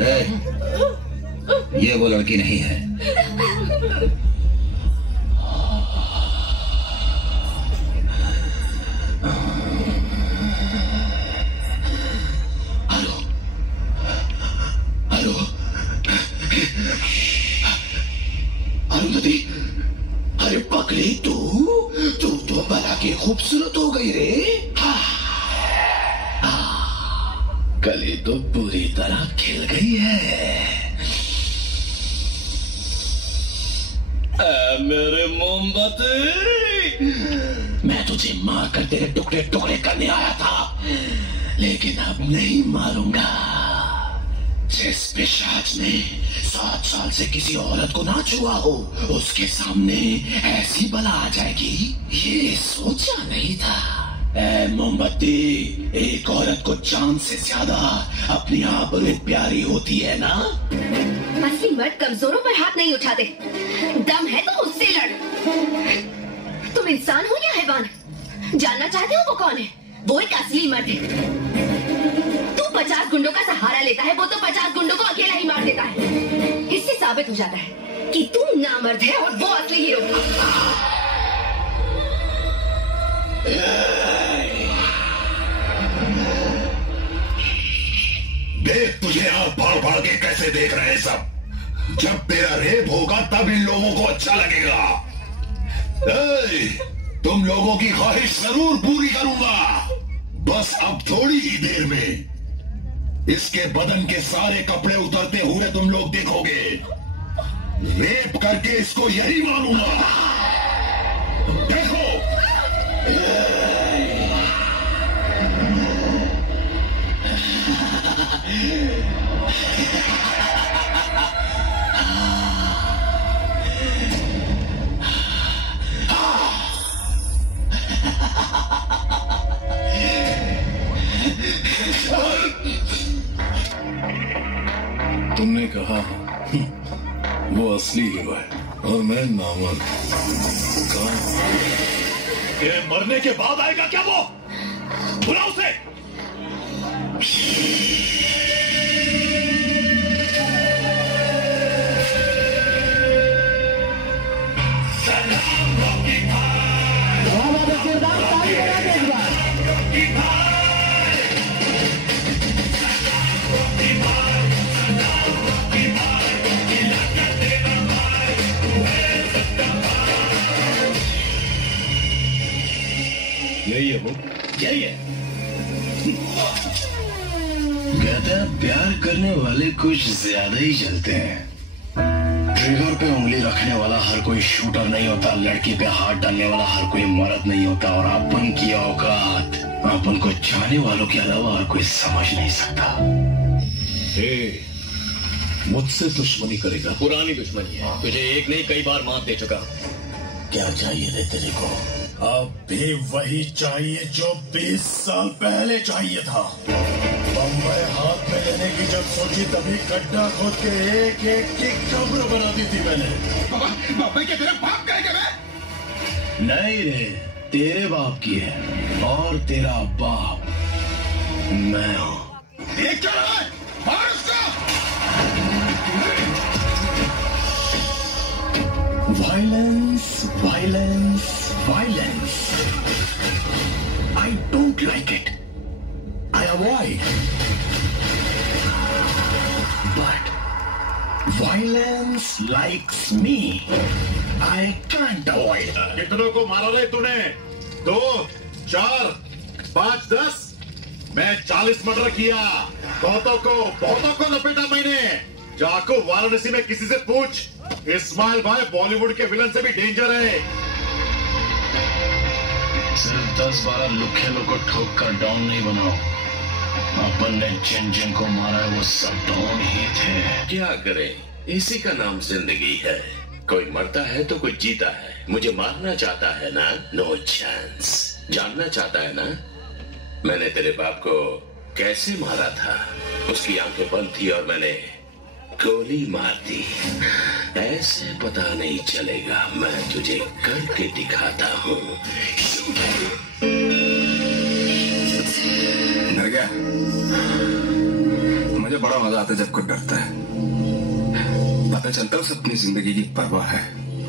ये वो लड़की नहीं है। हेलो हेलो, अरुंधति, अरे पगली तू तो बड़ा के खूबसूरत हो गई रे। कली तो पूरी तरह खिल गई है। मेरे मोमबत्ती, मैं तुझे मारकर तेरे टुकड़े टुकड़े करने आया था, लेकिन अब नहीं मारूंगा। जिस पिशाच ने 7 साल से किसी औरत को ना छुआ हो, उसके सामने ऐसी बला आ जाएगी, ये सोचा नहीं था। ऐ मोमबत्ती, एक औरत को जान से ज्यादा अपनी आबरू प्यारी होती है ना। असली मर्द कमजोरों पर हाथ नहीं उठाते। दम है तो उससे लड़। तुम इंसान हो या हैवान? जानना चाहते हो वो कौन है? वो एक असली मर्द है। तू 50 गुंडों का सहारा लेता है, वो तो 50 गुंडों को अकेला ही मार देता है। इससे साबित हो जाता है कि तू नामर्द है और वो असली हीरो। देख तुझे यहाँ भाड़ भाड़ के कैसे देख रहे हैं सब। जब तेरा रेप होगा तब इन लोगों को अच्छा लगेगा। तुम लोगों की ख्वाहिश जरूर पूरी करूंगा। बस अब थोड़ी ही देर में इसके बदन के सारे कपड़े उतरते हुए तुम लोग देखोगे। रेप करके इसको यही मारूंगा। देखो। तुमने कहा वो असली हीरो है और मैं नामर्द। ये मरने के बाद आएगा क्या वो? बुलाओ उसे। यही है वो, यही है। कहते हैं प्यार करने वाले कुछ ज्यादा ही जलते हैं। ट्रिगर पे उंगली रखने वाला हर कोई शूटर नहीं होता, लड़की पे हाथ डालने वाला हर कोई मर्द नहीं होता, और अपन की औकात अपन को चाहने वालों के अलावा और कोई समझ नहीं सकता। मुझसे दुश्मनी करेगा? पुरानी दुश्मनी है, तुझे एक नहीं कई बार मात दे चुका। क्या चाहिए रे तेरे को? अब भी वही चाहिए जो 20 साल पहले चाहिए था। बम्बई हाथ में लेने की जब सोची तभी गड्ढा खोद के एक एक की कब्र बना दी थी मैंने। बम्बई के तेरे बाप करेंगे मैं? नहीं रे, तेरे बाप की है, और तेरा बाप मैं हूँ। एक क्या रहा है? मार उसको! Violence, violence, violence. I don't like it. I avoid. But violence likes me. I can't avoid. कितनों को मारा रे तूने? 2, 4, 5, 10? मैं 40 मर्डर किया। बहुतों को लपेटा मैंने। जाको वाराणसी में किसी से पूछ, इस्माइल भाई बॉलीवुड के विलन से भी डेंजर है। सिर्फ 10-12 लुखेलों को ठोक कर डॉन नहीं बनाओ। अपन ने जिन जिन को मारा है वो सब डॉन ही थे। क्या करें, इसी का नाम जिंदगी है। कोई मरता है तो कोई जीता है। मुझे मारना चाहता है ना? No chance. जानना चाहता है ना मैंने तेरे बाप को कैसे मारा था? उसकी आंखें बंद थी और मैंने गोली मार दी। ऐसे पता नहीं चलेगा, मैं तुझे करके दिखाता हूँ। मुझे बड़ा मजा आता है जब कोई डरता है। पता चलता है उसे अपनी जिंदगी की परवाह है,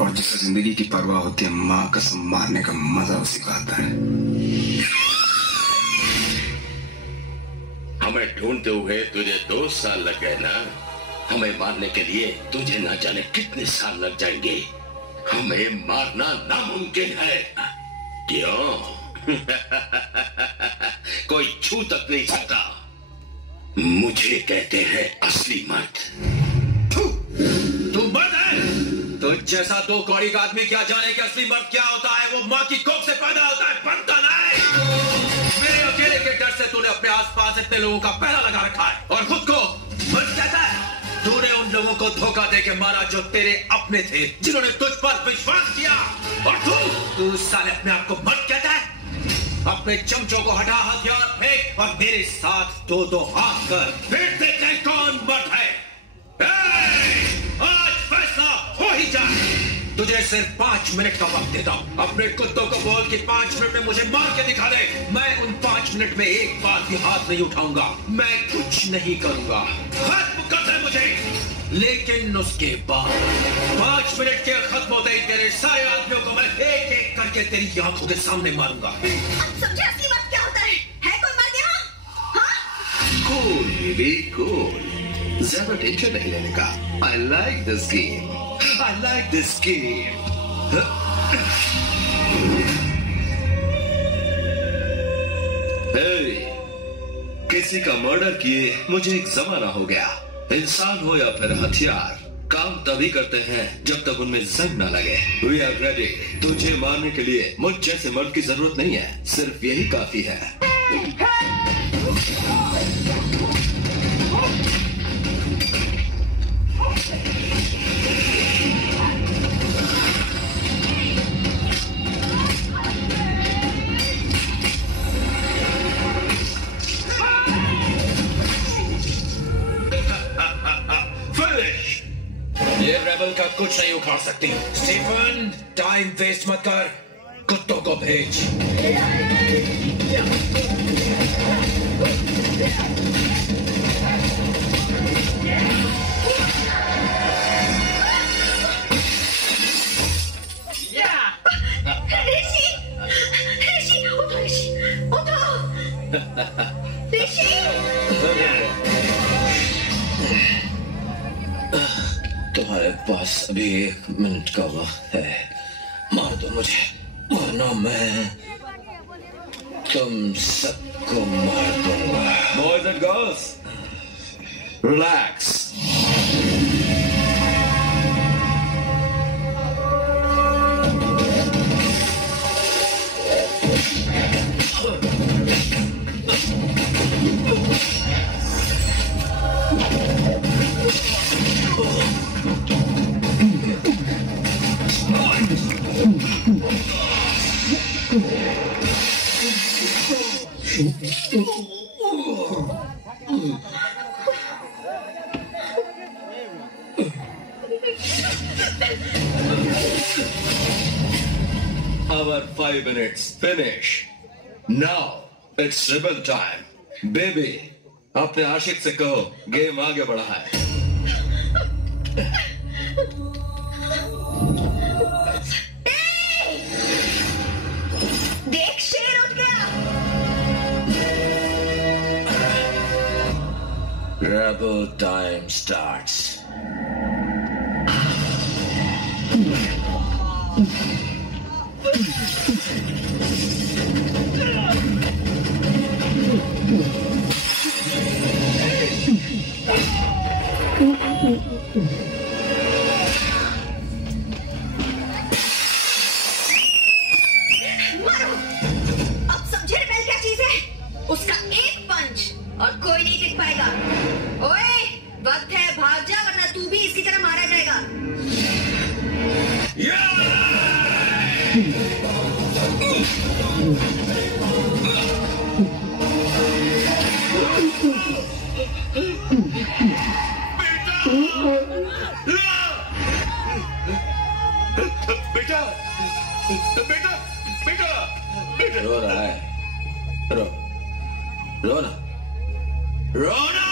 और जिससे जिंदगी की परवाह होती है माँ कसम मारने का मजा उसी को आता है। हमें ढूंढते हुए तुझे 2 साल लग गए ना। हमें मारने के लिए तुझे ना जाने कितने साल लग जाएंगे। हमें मारना नामुमकिन है। क्यों? कोई छू तक नहीं सकता। मुझे कहते हैं असली मर्द। तू मर्द है? तो जैसा 2 कौड़ी का आदमी क्या जाने कि असली मर्द क्या होता है? वो माँ की कोख से पैदा होता है, बनता नहीं। मेरे अकेले के डर से तूने अपने आसपास इतने लोगों का पहरा लगा रखा है और खुद को मर्द कहता है। तूने उन लोगों को धोखा देके मारा जो तेरे अपने थे, जिन्होंने तुझ पर विश्वास किया। और तू साले अपने आप को मर्द कहता है? अपने चमचों को हटा, हथियार फेंक और मेरे साथ 2-2 हाथ कर, फिर देखते हैं कौन मर्द है। आज फैसला हो ही जाए। तुझे सिर्फ 5 मिनट का वक्त देता हूँ। अपने कुत्तों को बोल कि 5 मिनट में मुझे मार के दिखा दे। मैं उन 5 मिनट में एक बार भी हाथ नहीं उठाऊंगा। मैं कुछ नहीं करूंगा। हाथ मुकद्दर है मुझे, लेकिन उसके बाद 5 मिनट के खत्म होते ही तेरे सारे आदमियों को मैं एक एक करके तेरी आंखों के सामने मारूंगा। अब समझे असली मर्द क्या होता है? कोई मर्द यहाँ? हाँ? Cool baby cool. ज्यादा टेंशन नहीं लेने का। I like this game. I like this game. Hey, किसी का मर्डर किए मुझे एक जमाना हो गया। इंसान हो या फिर हथियार, काम तभी करते हैं जब तक उनमें जंग ना लगे। We are ready. तुझे मारने के लिए मुझ जैसे मर्द की जरूरत नहीं है, सिर्फ यही काफी है। ये रेबल का कुछ नहीं उखाड़ सकती। स्टीफन, टाइम वेस्ट मत कर, कुत्तों को भेज। ऋषि, उठो। ऋषि। तुम्हारे पास अभी 1 मिनट का वक्त है। मार दो मुझे, वरना मैं तुम सबको मार दूंगा। Boys and girls, relax. Our 5 minutes finish. Now it's rebel time. Baby, अपने आशिक से कहो गेम आगे बढ़ा है। देख, शेर उठ गया। Rebel time starts. मारो। अब समझे रेबेल क्या चीज है? उसका एक पंच और कोई नहीं टिक पाएगा। ओए, वक्त है, भाग जा वरना तू भी इसी तरह मारा जाएगा। बेटा, बेटा, बेटा, बेटा। रो रहा है, रो ना, रो ना।